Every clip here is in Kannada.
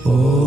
एकमेवाद्वितीयम्।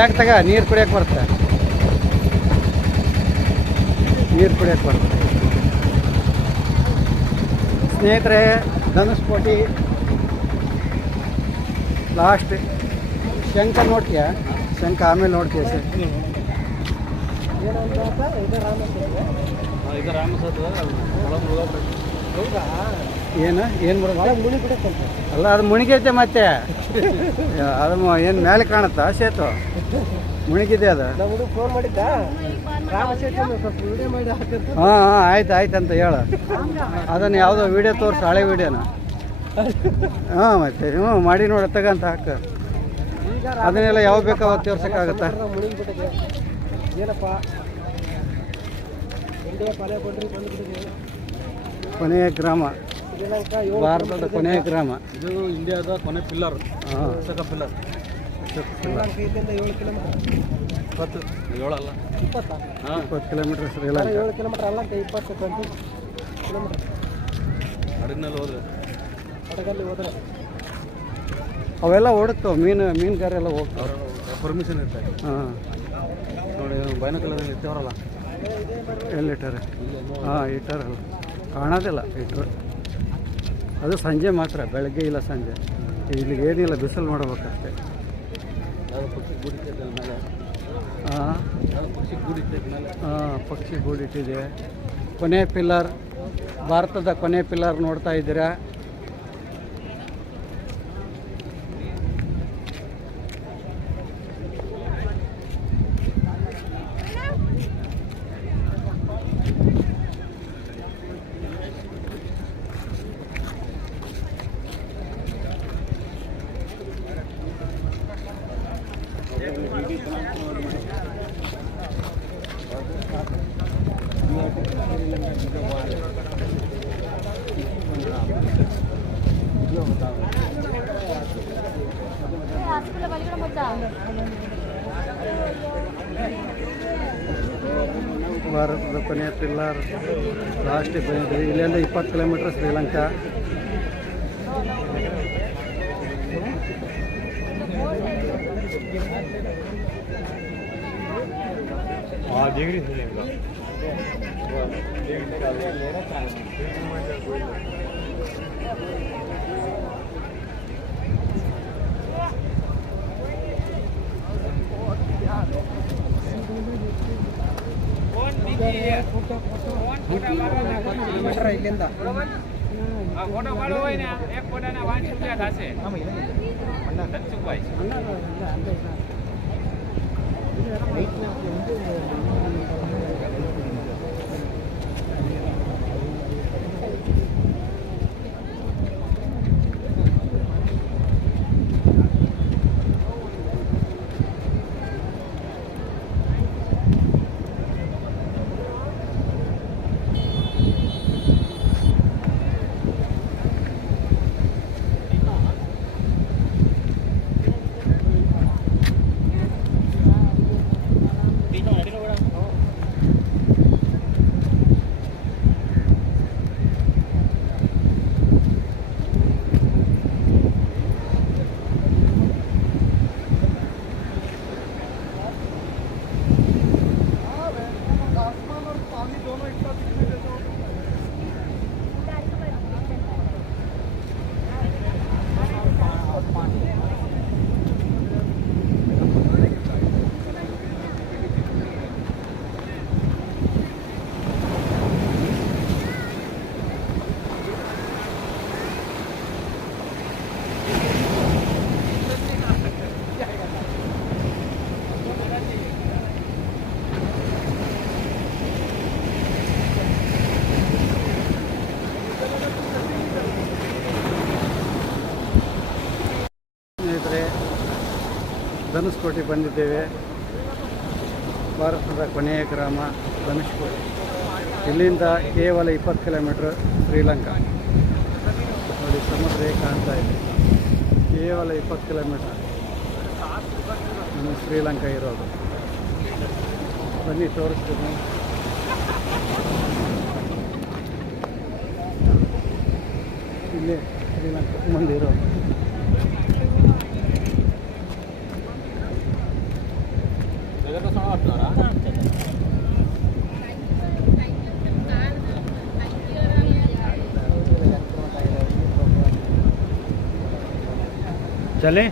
ಬ್ಯಾಗ್ ತಗ, ನೀರು ಕುಡಿಯೋಕೆ ಬರುತ್ತೆ, ನೀರು ಕುಡಿಯೋಕೆ ಬರುತ್ತೆ. ಸ್ನೇಹಿತರೆ, ಧನುಷ್ಕೋಟಿ ಲಾಸ್ಟ್. ಶಂಕ ನೋಡ್ತೀಯ? ಶಂಕ ಆಮೇಲೆ ನೋಡ್ತೀಯ ಸರ್. ಏನು ಅಲ್ಲ, ಅದು ಮುಣಿಗೈತೆ ಮತ್ತೆ. ಅದು ಏನು ಮೇಲೆ ಕಾಣುತ್ತಾ ಸೇತು? ಮುಣಿಗಿದೆ ಅದು. ಫೋನ್ ಮಾಡಿದ್ದ ಹಾಂ ಆಯ್ತು ಅಂತ ಹೇಳು. ಅದನ್ನು ಯಾವುದೋ ವಿಡಿಯೋ ತೋರಿಸು, ಹಳೆ ವಿಡಿಯೋನ. ಹಾಂ ಮತ್ತೆ ಮಾಡಿ ನೋಡಿ ತಗಂತ ಹಾಕು. ಅದನ್ನೆಲ್ಲ ಯಾವ ಬೇಕಾವ ತೋರ್ಸೋಕ್ಕಾಗತ್ತಾ? ಕೊನೆಯ ಗ್ರಾಮ, ಭಾರತದ ಕೊನೆಯ ಗ್ರಾಮ ಇದು. ಇಂಡಿಯಾದ ಕೊನೆ ಪಿಲ್ಲರ್. ಹಾಂ, ಪಿಲ್ಲರ್. 20 ಕಿಲೋಮೀಟರ್ ಶ್ರೀಲಂಕಾ. 7 ಕಿಲೋಮೀಟರ್ ಅಲ್ಲ, 20 ಕಿಲೋಮೀಟರ್. ಹಡಗಲ್ಲಿ ಹೋದ್ರೆ ಅವೆಲ್ಲ ಓಡುತ್ತವೆ, ಮೀನುಗಾರೆಲ್ಲ ಹೋಗ್ತಾರೆ, ಪರ್ಮಿಷನ್ ಇರ್ತಾರೆ. ಹಾಂ ನೋಡಿ, ಬೈನಕಲಲ್ಲಿ ಇರ್ತೇವರಲ್ಲ, ಎಲ್ಲಿಟ್ಟಾರೆ? ಹಾಂ, ಇಟ್ಟಾರಲ್ಲ, ಕಾಣೋದಿಲ್ಲ ಇಟ್ಟರು. ಅದು ಸಂಜೆ ಮಾತ್ರ, ಬೆಳಗ್ಗೆ ಇಲ್ಲ ಸಂಜೆ. ಇಲ್ಲಿಗೆ ಏನಿಲ್ಲ, ಬಿಸಿಲು ಮಾಡಬೇಕಷ್ಟೇ. ಹಾಂ ಪಕ್ಷಿ ಗೂಡಿಟ್ಟಿದೆ. ಕೊನೆ ಪಿಲ್ಲರ್, ಭಾರತದ ಕೊನೆ ಪಿಲ್ಲರ್ ನೋಡ್ತಾ ಇದ್ದೀರಾ. ಭಾರತದ ಕೊನೆಯ ಪಿಲ್ಲರ್ ಲಾಸ್ಟಿಗೆ ಬಂದಿದ್ವಿ. ಇಲ್ಲಿಂದ 20 ಕಿಲೋಮೀಟರ್ ಶ್ರೀಲಂಕಾ. ಇಲ್ಲಿಂದ ફોટો પાડવો હોય ને એક ફોટાના 5 રૂપિયા થશે. ધનસુખભાઈ ಸ್ನೇಹಿತರೆ, ಧನುಷ್ಕೋಟಿ ಬಂದಿದ್ದೇವೆ. ಭಾರತದ ಕೊನೆಯ ಗ್ರಾಮ ಧನುಷ್ಕೋಟಿ. ಇಲ್ಲಿಂದ ಕೇವಲ 20 ಕಿಲೋಮೀಟ್ರ್ ಶ್ರೀಲಂಕಾ. ನೋಡಿ, ಸಮುದ್ರ ಕಾಣ್ತಾ ಇದೆ. ಕೇವಲ 20 ಕಿಲೋಮೀಟ್ರ್ ನಮ್ಮ ಶ್ರೀಲಂಕಾ ಇರೋದು. ಬನ್ನಿ ತೋರಿಸ್ತೀನಿ. ಇಲ್ಲೇ ಶ್ರೀಲಂಕಾ ಮುಂದೆ ಇರೋದು. चले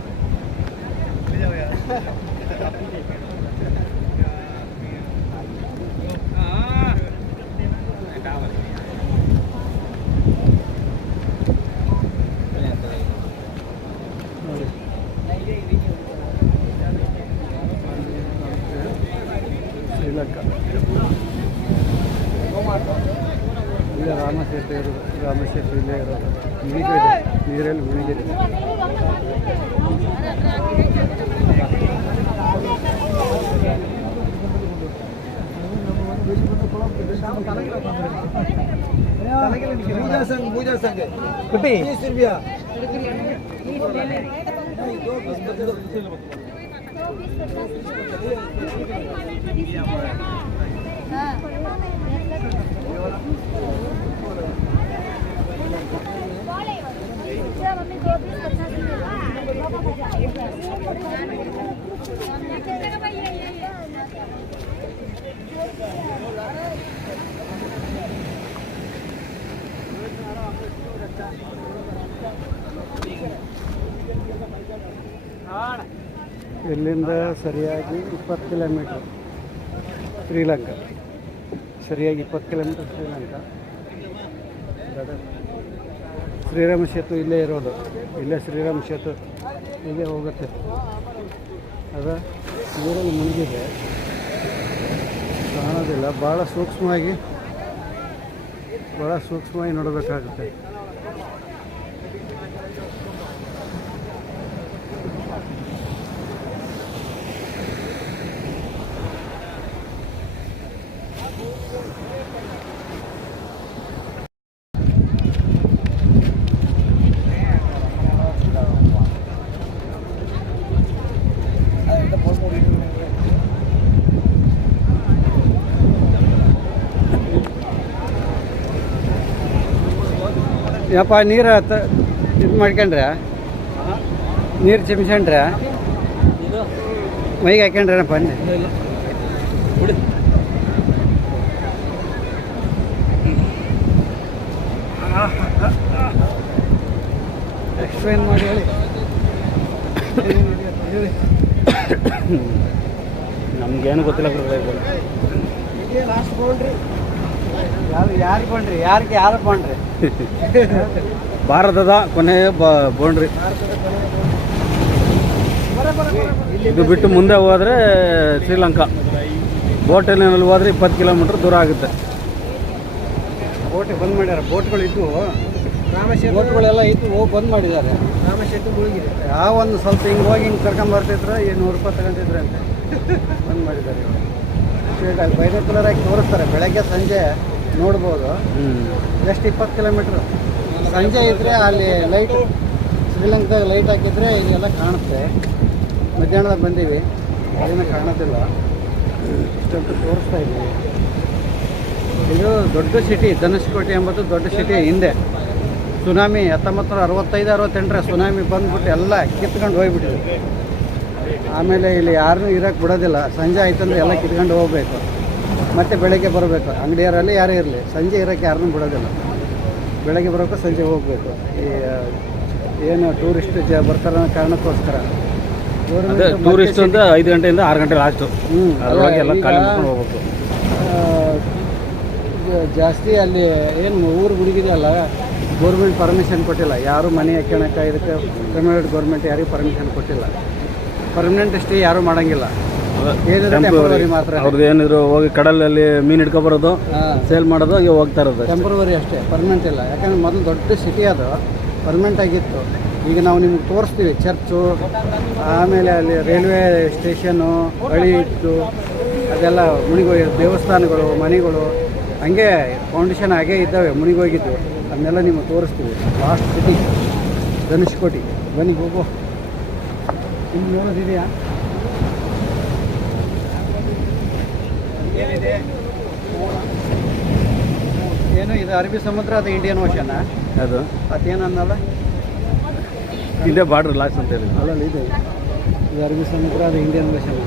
ಶ್ರೀಲಂಕಾ ಇಲ್ಲ ರಾಮಸೇತು ಇರೋದು ರಾಮಸೇತು ಇಲ್ಲೇ ಇರೋದು ಮುಳುಗಿದೆ ನೀರಲ್ಲಿ ಮುಳುಗಿದೆ पूजा संघ कुटी 30 रुपया ಇಲ್ಲಿಂದ ಸರಿಯಾಗಿ 20 ಕಿಲೋಮೀಟ್ರ್ ಶ್ರೀಲಂಕಾ ಸರಿಯಾಗಿ 20 ಕಿಲೋಮೀಟ್ರ್ ಶ್ರೀಲಂಕಾ ಶ್ರೀರಾಮ ಸೇತು ಇಲ್ಲೇ ಇರೋದು ಇಲ್ಲೇ ಶ್ರೀರಾಮ ಸೇತು ಇಲ್ಲೇ ಹೋಗುತ್ತೆ ಅದ ನೀರಲ್ಲಿ ಮುಳುಗಿದೆ ಕಾಣೋದಿಲ್ಲ ಭಾಳ ಸೂಕ್ಷ್ಮವಾಗಿ ನೋಡಬೇಕಾಗುತ್ತೆ ಯಪ್ಪ ನೀರು ಇದು ಮಾಡ್ಕೊಂಡ್ರೆ ನೀರು ಚಿಮ್ಸ್ಕೊಂಡ್ರೆ ಮೈಗೆ ಹಾಕೊಂಡ್ರೇನಪ್ಪ ಅಂದೆ ಎಕ್ಸ್ಪ್ಲೇನ್ ಮಾಡಿ ಹೇಳಿ ನಮಗೇನು ಗೊತ್ತಿಲ್ಲ ಲಾಸ್ಟ್ ಬೌಂಡ್ರಿ ಯಾರು ಕೊಂಡ್ರಿ ಯಾರು ಕೊಂಡ್ರಿ ಭಾರತದ ಕೊನೆಯ ಬೌಂಡ್ರಿ ಇದು ಬಿಟ್ಟು ಮುಂದೆ ಹೋದರೆ ಶ್ರೀಲಂಕಾ ಬೋಟಲ್ಲಿ ಹೋದರೆ 20 ಕಿಲೋಮೀಟ್ರ್ ದೂರ ಆಗುತ್ತೆ ಬೋಟ್ ಬಂದ್ ಮಾಡ್ಯಾರ ಬೋಟ್ಗಳು ಇದ್ದು ಬೋಟ್ಗಳೆಲ್ಲ ಇತ್ತು ಹೋಗಿ ಬಂದ್ ಮಾಡಿದ್ದಾರೆ ರಾಮಸೇತು ಮುಳುಗಿದೆ ಯಾವ ಒಂದು ಸ್ವಲ್ಪ ಹಿಂಗೆ ಹೋಗಿ ಹಿಂಗೆ ಕರ್ಕೊಂಬರ್ತಿದ್ರು 100 ರೂಪಾಯಿ ತಗೊಂಡಿದ್ರೆ ಅಂತ ಬಂದ್ ಮಾಡಿದ್ದಾರೆ ಅಲ್ಲಿ ಬೈನೋಕ್ಯುಲರ್ ಆಗಿ ತೋರಿಸ್ತಾರೆ ಬೆಳಗ್ಗೆ ಸಂಜೆ ನೋಡ್ಬೋದು ಎಷ್ಟು 20 ಕಿಲೋಮೀಟ್ರ್ ಸಂಜೆ ಇದ್ದರೆ ಅಲ್ಲಿ ಲೈಟ್ ಶ್ರೀಲಂಕಾದಾಗ ಲೈಟ್ ಹಾಕಿದರೆ ಇಲ್ಲೆಲ್ಲ ಕಾಣುತ್ತೆ ಮಧ್ಯಾಹ್ನದಾಗ ಬಂದೀವಿ ಅಲ್ಲಿನ ಕಾಣೋದಿಲ್ಲ ಇಷ್ಟೊಂದು ತೋರಿಸ್ತಾ ಇದ್ದೀವಿ ಇದು ದೊಡ್ಡ ಸಿಟಿ ಧನುಷ್ಕೋಟಿ ಎಂಬುದು ದೊಡ್ಡ ಸಿಟಿ ಹಿಂದೆ ಸುನಾಮಿ 1965-68 ಸುನಾಮಿ ಬಂದ್ಬಿಟ್ಟು ಎಲ್ಲ ಕಿತ್ಕೊಂಡು ಹೋಗ್ಬಿಟ್ಟಿದೆ ಆಮೇಲೆ ಇಲ್ಲಿ ಯಾರನ್ನೂ ಇರೋಕ್ಕೆ ಬಿಡೋದಿಲ್ಲ ಸಂಜೆ ಆಯ್ತಂದ್ರೆ ಎಲ್ಲ ಕಿತ್ಕೊಂಡು ಹೋಗಬೇಕು ಮತ್ತು ಬೆಳಗ್ಗೆ ಬರಬೇಕು ಅಂಗಡಿಯರಲ್ಲಿ ಯಾರೇ ಇರಲಿ ಸಂಜೆ ಇರೋಕ್ಕೆ ಯಾರನ್ನೂ ಬಿಡೋದಿಲ್ಲ ಬೆಳಗ್ಗೆ ಬರೋಕ್ಕೆ ಸಂಜೆ ಹೋಗಬೇಕು ಈ ಏನು ಟೂರಿಸ್ಟ್ ಬರ್ತಾರ ಅನ್ನೋ ಕಾರಣಕ್ಕೋಸ್ಕರ ಟೂರಿಸ್ಟ್ ಅಂತ 5 ಗಂಟೆಯಿಂದ 6 ಗಂಟೆ ಲಾಸ್ಟು ಅದರೊಳಗೆ ಎಲ್ಲ ಖಾಲಿ ಮಾಡ್ಕೊಂಡು ಹೋಗ್ಬೇಕು ಜಾಸ್ತಿ ಅಲ್ಲಿ ಏನು ಊರು ಹುಡುಗಿದೆಯಲ್ಲ ಗೌರ್ಮೆಂಟ್ ಪರ್ಮಿಷನ್ ಕೊಟ್ಟಿಲ್ಲ ಯಾರೂ ಮನೆ ಹಾಕ್ಯಣಕ್ಕೆ ಇದಕ್ಕೆ ತಮಿಳ್ನಾಡು ಗೌರ್ಮೆಂಟ್ ಯಾರಿಗೂ ಪರ್ಮಿಷನ್ ಕೊಟ್ಟಿಲ್ಲ ಪರ್ಮನೆಂಟ್ ಸ್ಟೇ ಯಾರೂ ಮಾಡೋಂಗಿಲ್ಲ ಟೆಂಪ್ರವರಿ ಮಾತ್ರ ಅವ್ರದ್ದು ಏನಿದ್ರು ಹೋಗಿ ಕಡಲಲ್ಲಿ ಮೀನು ಹಿಡ್ಕೊಬರೋದು ಸೇಲ್ ಮಾಡೋದು ಹಂಗೆ ಹೋಗ್ತಾ ಇರೋದು ಟೆಂಪ್ರವರಿ ಅಷ್ಟೇ ಪರ್ಮನೆಂಟ್ ಇಲ್ಲ ಯಾಕಂದ್ರೆ ಮೊದಲು ದೊಡ್ಡ ಸಿಟಿ ಅದು ಪರ್ಮನೆಂಟ್ ಆಗಿತ್ತು ಈಗ ನಾವು ನಿಮ್ಗೆ ತೋರಿಸ್ತೀವಿ ಚರ್ಚು ಆಮೇಲೆ ಅಲ್ಲಿ ರೈಲ್ವೆ ಸ್ಟೇಷನ್ನು ಹಳಿ ಇತ್ತು ಅದೆಲ್ಲ ಮುಣಿಗೋಗಿ ದೇವಸ್ಥಾನಗಳು ಮನೆಗಳು ಹಂಗೆ ಫೌಂಡೇಶನ್ ಹಾಗೇ ಇದ್ದಾವೆ ಮುಣಿಗೋಗಿದ್ದು ಅದನ್ನೆಲ್ಲ ನಿಮಗೆ ತೋರಿಸ್ತೀವಿ ಲಾಸ್ಟ್ ಸಿಟಿ ಧನುಷ್ಕೋಟಿ ಬನ್ನಿ ಹೋಗೋ ನಿಮ್ಗೆ ನೋಡೋದಿದೆಯಾ ಏನು ಇದು ಅರಬ್ಬಿ ಸಮುದ್ರ ಅದು ಇಂಡಿಯನ್ ಓಷನ್ ಅದು ಅದೇನನ್ನಲ್ಲ ಇಂಡಿಯಾ ಬಾರ್ಡರ್ ಲಾಸ್ಟ್ ಅಂತ ಹೇಳಿ ಅಲ್ಲಲ್ಲ ಇದು ಅರಬ್ಬಿ ಸಮುದ್ರ ಅದು ಇಂಡಿಯನ್ ಓಷನ್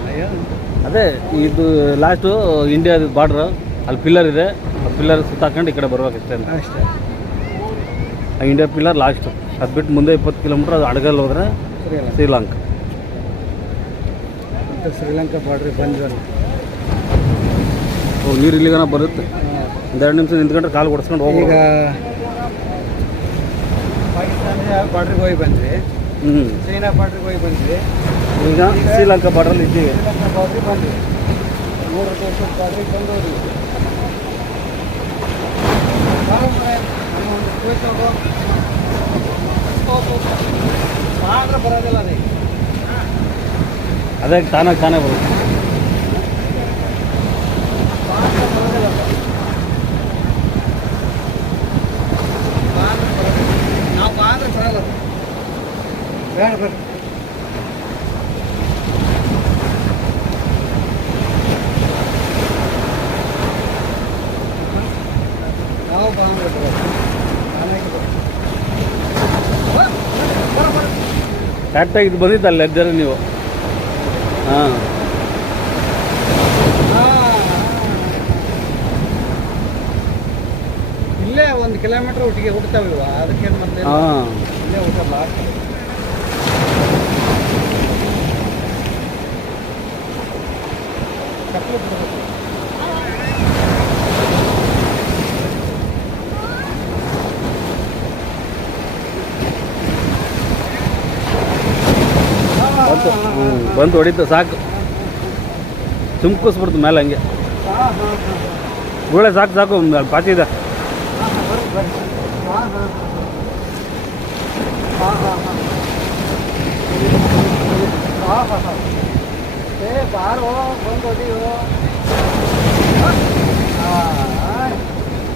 ಅದೇ ಇದು ಲಾಸ್ಟು ಇಂಡಿಯಾ ಬಾರ್ಡ್ರ್ ಅಲ್ಲಿ ಪಿಲ್ಲರ್ ಇದೆ ಆ ಪಿಲ್ಲರ್ ಸುತ್ತಾಕೊಂಡು ಈ ಕಡೆ ಬರ್ಬೇಕು ಅಷ್ಟೇ ಅಷ್ಟೇ ಆ ಇಂಡಿಯಾ ಪಿಲ್ಲರ್ ಲಾಸ್ಟು ಅದು ಬಿಟ್ಟು ಮುಂದೆ 20 ಕಿಲೋಮೀಟ್ರ್ ಅದು ಹಡಗಲ್ಲಿ ಹೋದರೆ ಶ್ರೀಲಂಕಾ. ಮತ್ತು ಶ್ರೀಲಂಕಾ ಬಾರ್ಡ್ರಿಗೆ ಬಂದ್ವಲ್ಲ. ನೀರು ಇಲ್ಲಿಗನ ಬರುತ್ತೆ. ಒಂದೆರಡು ನಿಮಿಷ ನಿಂತ್ಕೊಂಡ್ರೆ ಕಾಲು ಹೊಡ್ಸ್ಕೊಂಡು ಹೋಗಿ. ಈಗ ಪಾಕಿಸ್ತಾನ ಬಾರ್ಡ್ರಿಗೆ ಹೋಗಿ ಬಂದ್ವಿ, ಚೈನಾ ಬಾರ್ಡ್ರಿಗೆ ಹೋಗಿ ಬಂದ್ವಿ, ಈಗ ಶ್ರೀಲಂಕಾ ಬಾರ್ಡ್ರಲ್ಲಿ ಇದ್ದೀವಿ. ಶ್ರೀಲಂಕಾ ಬಾರ್ಡ್ರಿಗೆ ಬಂದ್ವಿ, 3 ದೇಶದ ಬಾರ್ಡ್ರಿಗೆ ಬಂದೋದ್ವಿ. ಮಾತ್ರ ಬರೋದಿಲ್ಲ ಅದೇ, ಅದೇ ತಾನೇ ಬರುತ್ತೆ. ನಾವು ಬಾಂದ್ರೆ ಬರಲ್ಲ. ಬೇಡ ಬರ್ರಿ. ನಾವು ಬಾಂದ್ರೆ ಬರಲ್ಲ. ಕರೆಕ್ಟಾಗಿ ಇದು ಬಂದಿದ್ದಲ್ಲ ಎದ್ದರೆ ನೀವು. ಹಾಂ, ಇಲ್ಲೇ 1 ಕಿಲೋಮೀಟ್ರ್ ಒಟ್ಟಿಗೆ ಹುಡ್ತಾವಿವ, ಅದಕ್ಕೇನು ಮತ್ತೆ ಹಾಂ. ಇಲ್ಲೇ ಹುಟ್ಟಲ್ಲ. ಬಂದು ಹೊಡಿತು ಸಾಕು, ಚುಮ್ಕಿಸ್ಬಿಡ್ತು ಮೇಲೆ ಹಂಗೆ. ಗುಳೆ ಸಾಕು ಪಾತಿ ಇದೆ. ಬಾರೋ ಬಂದು ಹೊಡಿಯೋ.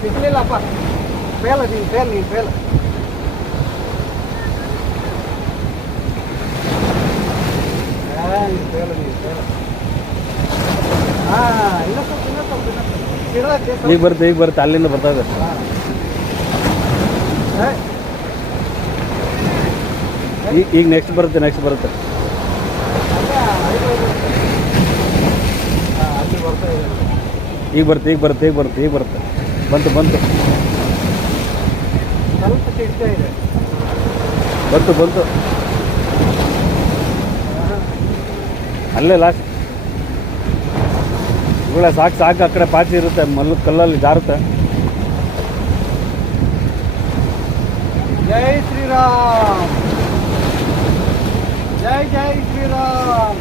ಸಿಗ್ಲಿಲ್ಲಪ್ಪ, ಫೇಲ್ ನೀನು ಫೇಲ್. ಈಗ ಬರುತ್ತೆ ಅಲ್ಲಿಂದ ಬರ್ತಾ ಇದೆ. ಈಗ ನೆಕ್ಸ್ಟ್ ಬರುತ್ತೆ. ಈಗ ಬರುತ್ತೆ. ಬಂತು ಅಲ್ಲೇ ಲಾಸ್ಟ್. ಗುಳೆ ಸಾಕು ಆ ಕಡೆ ಪಾಚಿ ಇರುತ್ತೆ, ಕಲ್ಲಲ್ಲಿ ಜಾರುತ್ತೆ. ಜೈ ಶ್ರೀರಾಮ್, ಜೈ ಶ್ರೀರಾಮ್,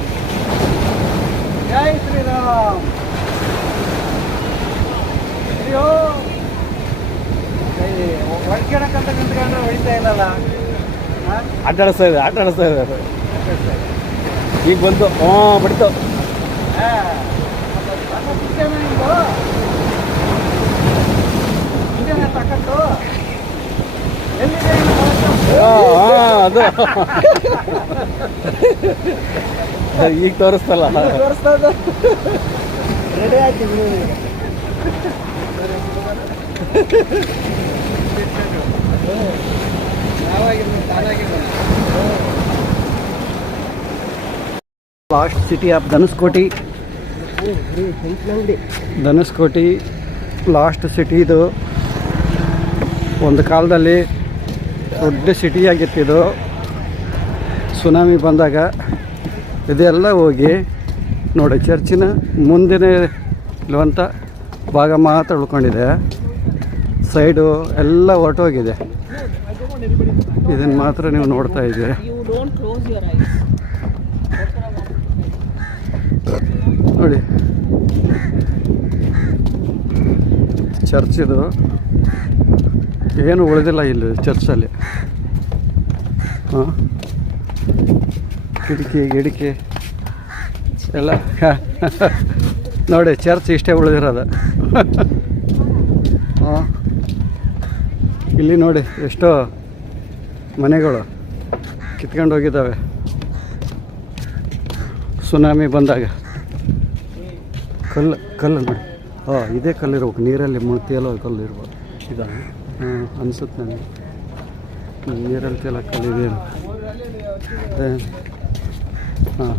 ಜೈ ಶ್ರೀರಾಮ್. ಅಯ್ಯೋ ಹೊಡ್ಕೊಳಕ್ಕಂತ ನಿಂತ್ಕೊಂಡ್ರೆ ಹೊಡಿತಾ ಇಲ್ಲಲ್ಲ. ಆಟ ಆಡಿಸ್ತಾ ಇದೆ ಅದು. ಈಗ ಬಂತು, ಬಡಿತು. ತಾಕತ್ತು ಅದು ಈಗ ತೋರಿಸ್ತಲ್ಲ. ರೆಡಿ ಆಯ್ತು. Last city of Dhanushkodi. Last city ಇದು. ಒಂದು ಕಾಲದಲ್ಲಿ ದೊಡ್ಡ ಸಿಟಿಯಾಗಿತ್ತಿದು. ಸುನಾಮಿ ಬಂದಾಗ ಇದೆಲ್ಲ ಹೋಗಿ ನೋಡಿ, ಚರ್ಚಿನ ಮುಂದಿನ ಇರುವಂಥ ಭಾಗ ಮಾತ್ರ ಉಳ್ಕೊಂಡಿದೆ. ಸೈಡು ಎಲ್ಲ ಹೊರಟೋಗಿದೆ. ಇದನ್ನು ಮಾತ್ರ ನೀವು ನೋಡ್ತಾ ಇದ್ದೀರಿ. ನೋಡಿ, ಚರ್ಚ್ ಇದು. ಏನು ಉಳಿದಿಲ್ಲ ಇಲ್ಲಿ ಚರ್ಚಲ್ಲಿ. ಹಾಂ, ಕಿಟಕಿ ಎಲ್ಲ ನೋಡಿ, ಚರ್ಚ್ ಇಷ್ಟೇ ಉಳಿದಿರೋದು. ಹಾಂ, ಇಲ್ಲಿ ನೋಡಿ ಎಷ್ಟೋ ಮನೆಗಳು ಕಿತ್ಕೊಂಡು ಹೋಗಿದ್ದಾವೆ ಸುನಾಮಿ ಬಂದಾಗ. ಕಲ್ಲು ನೋಡಿ. ಇದೇ ಕಲ್ಲಿರ್ಬೇಕು, ನೀರಲ್ಲಿ ಮುಳ್ತಿಯಲ್ಲೋ ಕಲ್ಲು ಇರ್ಬೋದು. ಇದಾ? ಅನಿಸುತ್ತೆ ನನಗೆ. ನೀರಲ್ಲಿ ತೇಲ ಕಲ್ಲಿದೇನು. ಹಾಂ,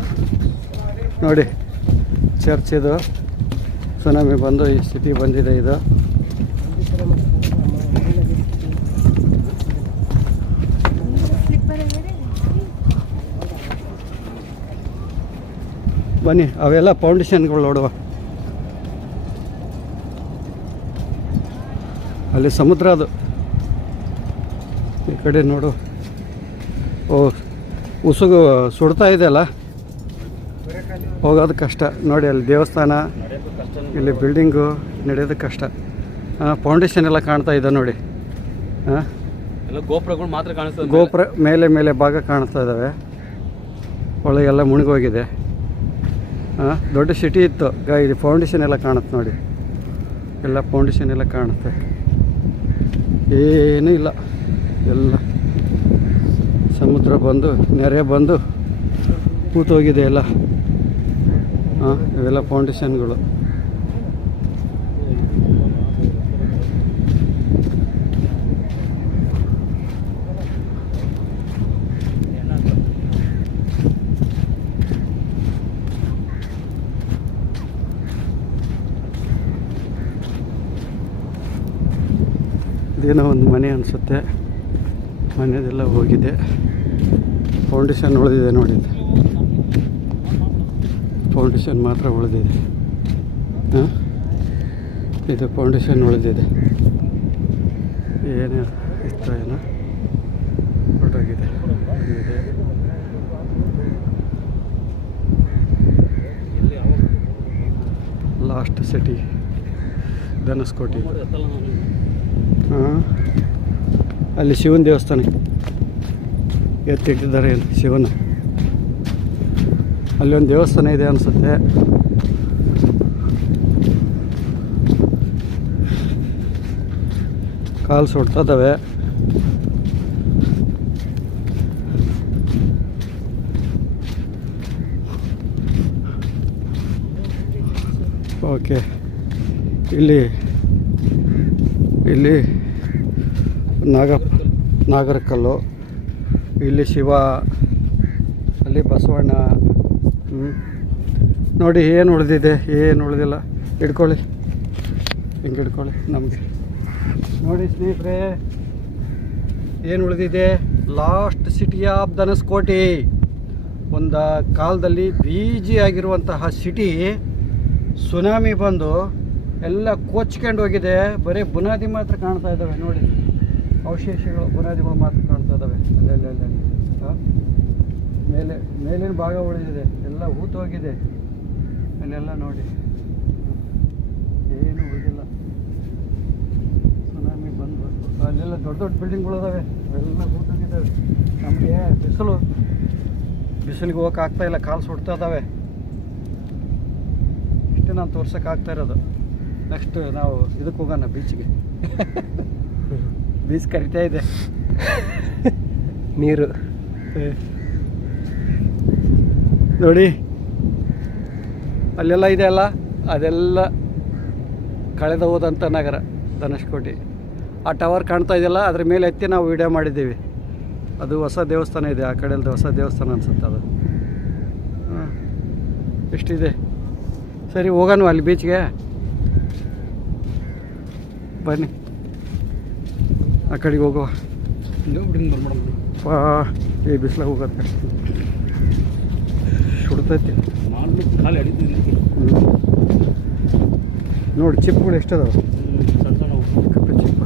ನೋಡಿ ಚರ್ಚ್ ಇದು. ಸುನಾಮಿ ಬಂದು ಈ ಸ್ಥಿತಿ ಬಂದಿದೆ ಇದು. ಬನ್ನಿ, ಅವೆಲ್ಲ ಫೌಂಡೇಶನ್ಗಳು ನೋಡುವ. ಅಲ್ಲಿ ಸಮುದ್ರ ಅದು, ಈ ಕಡೆ ನೋಡು. ಓ, ಉಸುಗು ಸುಡ್ತಾ ಇದೆಯಲ್ಲ, ಹೋಗೋದು ಕಷ್ಟ ನೋಡಿ. ಅಲ್ಲಿ ದೇವಸ್ಥಾನ, ಇಲ್ಲಿ ಬಿಲ್ಡಿಂಗು, ನಡೆಯೋದು ಕಷ್ಟ. ಫೌಂಡೇಶನ್ ಎಲ್ಲ ಕಾಣ್ತಾ ಇದೆ ನೋಡಿ. ಹಾಂ, ಎಲ್ಲ ಗೋಪುರಗಳು ಮಾತ್ರ ಕಾಣಿಸ್ತದೆ. ಗೋಪುರ ಮೇಲೆ ಭಾಗ ಕಾಣಿಸ್ತಾ ಇದ್ದಾವೆ, ಒಳಗೆಲ್ಲ ಮುಳುಗೋಗಿದೆ. ಹಾಂ, ದೊಡ್ಡ ಸಿಟಿ ಇತ್ತು. ಇಲ್ಲಿ ಫೌಂಡೇಶನ್ ಎಲ್ಲ ಕಾಣುತ್ತೆ ನೋಡಿ, ಎಲ್ಲ ಫೌಂಡೇಶನ್ ಎಲ್ಲ ಕಾಣುತ್ತೆ. ಏನೂ ಇಲ್ಲ, ಎಲ್ಲ ಸಮುದ್ರ ಬಂದು ನೆರೆ ಬಂದು ಕೂತೋಗಿದೆ ಎಲ್ಲ. ಹಾಂ, ಇವೆಲ್ಲ ಫೌಂಡೇಶನ್ಗಳು. ಇದೇನೋ ಒಂದು ಮನೆ ಅನಿಸುತ್ತೆ, ಮನೆಯದೆಲ್ಲ ಹೋಗಿದೆ. ಫೌಂಡೇಶನ್ ಉಳಿದಿದೆ ನೋಡಿ, ಫೌಂಡೇಶನ್ ಮಾತ್ರ ಉಳಿದಿದೆ. ಹಾಂ, ಇದು ಫೌಂಡೇಶನ್ ಉಳಿದಿದೆ. ಏನು ಇತ್ತು ಏನೋ ಹೊರಟೋಗಿದೆ. Last city ಧನುಸ್ಕೋಟಿ. ಹಾಂ, ಅಲ್ಲಿ ಶಿವನ ದೇವಸ್ಥಾನ ಎತ್ತಿಟ್ಟಿದ್ದಾರೆ, ಶಿವನ. ಅಲ್ಲಿ ಒಂದು ದೇವಸ್ಥಾನ ಇದೆ ಅನಿಸುತ್ತೆ. ಕಾಲು ಸುಡ್ತಾ ಇದ್ದಾವೆ. ಓಕೆ, ಇಲ್ಲಿ ನಾಗರಕಲ್ಲು, ಇಲ್ಲಿ ಶಿವ, ಅಲ್ಲಿ ಬಸವಣ್ಣ. ನೋಡಿ ಏನು ಉಳಿದಿದೆ, ಏನು ಉಳಿದಿಲ್ಲ. ಹಿಡ್ಕೊಳ್ಳಿ, ಹಿಂಗೆ ಹಿಡ್ಕೊಳ್ಳಿ ನಮಗೆ. ನೋಡಿ ಸ್ನೇಹಿತರೆ, ಏನು ಉಳಿದಿದೆ? Last city of Dhanushkodi. ಒಂದು ಕಾಲದಲ್ಲಿ ಬೀಜಿ ಆಗಿರುವಂತಹ ಸಿಟಿ ಸುನಾಮಿ ಬಂದು ಎಲ್ಲ ಕೊಚ್ಕೊಂಡು ಹೋಗಿದೆ. ಬರೀ ಬುನಾದಿ ಮಾತ್ರ ಕಾಣ್ತಾ ಇದ್ದಾವೆ ನೋಡಿ, ಅವಶೇಷಗಳು, ಬುನಾದಿಗಳು ಮಾತ್ರ ಕಾಣ್ತಾ ಇದ್ದಾವೆ. ಅಲ್ಲೆಲ್ಲ ಮೇಲಿನ ಭಾಗ ಉಳಿದಿದೆ, ಎಲ್ಲ ಹೂತೋಗಿದೆ. ಅಲ್ಲೆಲ್ಲ ನೋಡಿ ಏನು ಉಳಿದಿಲ್ಲ. ಸುನಾಮಿ ಬಂದು ಅಲ್ಲೆಲ್ಲ ದೊಡ್ಡ ದೊಡ್ಡ ಬಿಲ್ಡಿಂಗ್ಗಳು ಇದ್ದಾವೆ, ಅವೆಲ್ಲ ಹೂತೋಗಿದ್ದಾವೆ. ನಮಗೆ ಬಿಸಿಲಿಗೆ ಹೋಗೋಕ್ಕಾಗ್ತಾ ಇಲ್ಲ, ಕಾಲು ಸುಡ್ತಾ ಇದ್ದಾವೆ. ಇಷ್ಟು ನಾನು ತೋರ್ಸೋಕ್ಕಾಗ್ತಾ ಇರೋದು. ನೆಕ್ಸ್ಟ್ ನಾವು ಇದಕ್ಕೆ ಹೋಗೋಣ, ಬೀಚ್ಗೆ. ಬೀಚ್ ಕರಿತಾ ಇದೆ ನೀರು ನೋಡಿ. ಅಲ್ಲೆಲ್ಲ ಇದೆ ಅಲ್ಲ, ಅದೆಲ್ಲ ಕಳೆದು ಹೋದಂಥ ನಗರ ಧನುಸ್ಕೋಟಿ. ಆ ಟವರ್ ಕಾಣ್ತಾ ಇದೆಯಲ್ಲ, ಅದ್ರ ಮೇಲೆ ಎತ್ತಿ ನಾವು ವಿಡಿಯೋ ಮಾಡಿದ್ದೀವಿ. ಅದು ಹೊಸ ದೇವಸ್ಥಾನ ಇದೆ, ಆ ಕಡೆಯಲ್ದು ಹೊಸ ದೇವಸ್ಥಾನ ಅನ್ಸುತ್ತೆ ಅದು. ಹಾಂ, ಎಷ್ಟಿದೆ. ಸರಿ, ಹೋಗೋಣ ಅಲ್ಲಿ ಬೀಚ್ಗೆ, ಬನ್ನಿ. ಆ ಕಡೆಗೆ ಹೋಗುವ. ಈ ಬಿಸಿಲಾಗ ಹೋಗುತ್ತೆ, ಸುಡ್ತೈತಿ. ನೋಡಿ ಚಿಪ್ಪುಗಳು ಎಷ್ಟದಾವೆ, ಕಪ್ಪೆ ಚಿಪ್ಪು.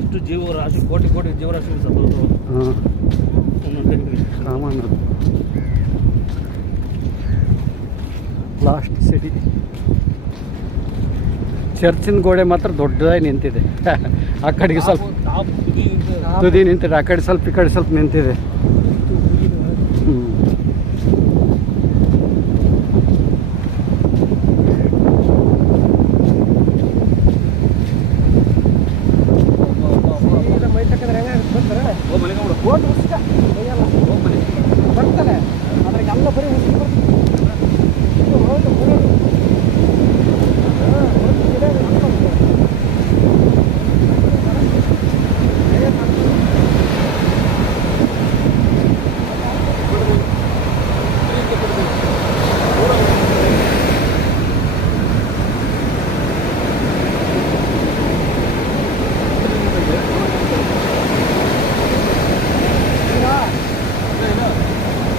ಎಷ್ಟು ಜೀವರಾಶಿ, ಕೋಟಿ ಕೋಟಿ ಜೀವರಾಶಿ. ಹಾಂ, ಸಾಮಾನು. Last city. ಚರ್ಚಿನ ಗೋಡೆ ಮಾತ್ರ ದೊಡ್ಡದಾಗಿ ನಿಂತಿದೆ. ಆ ಕಡೆಗೆ ಸ್ವಲ್ಪ ತುದಿ ನಿಂತಿದೆ, ಆ ಕಡೆ ಸ್ವಲ್ಪ, ಈ ಕಡೆ ಸ್ವಲ್ಪ ನಿಂತಿದೆ. ಬರ್ತಾನೆ ಅದ್ರಾಗೆಲ್ಲ ಬರೀ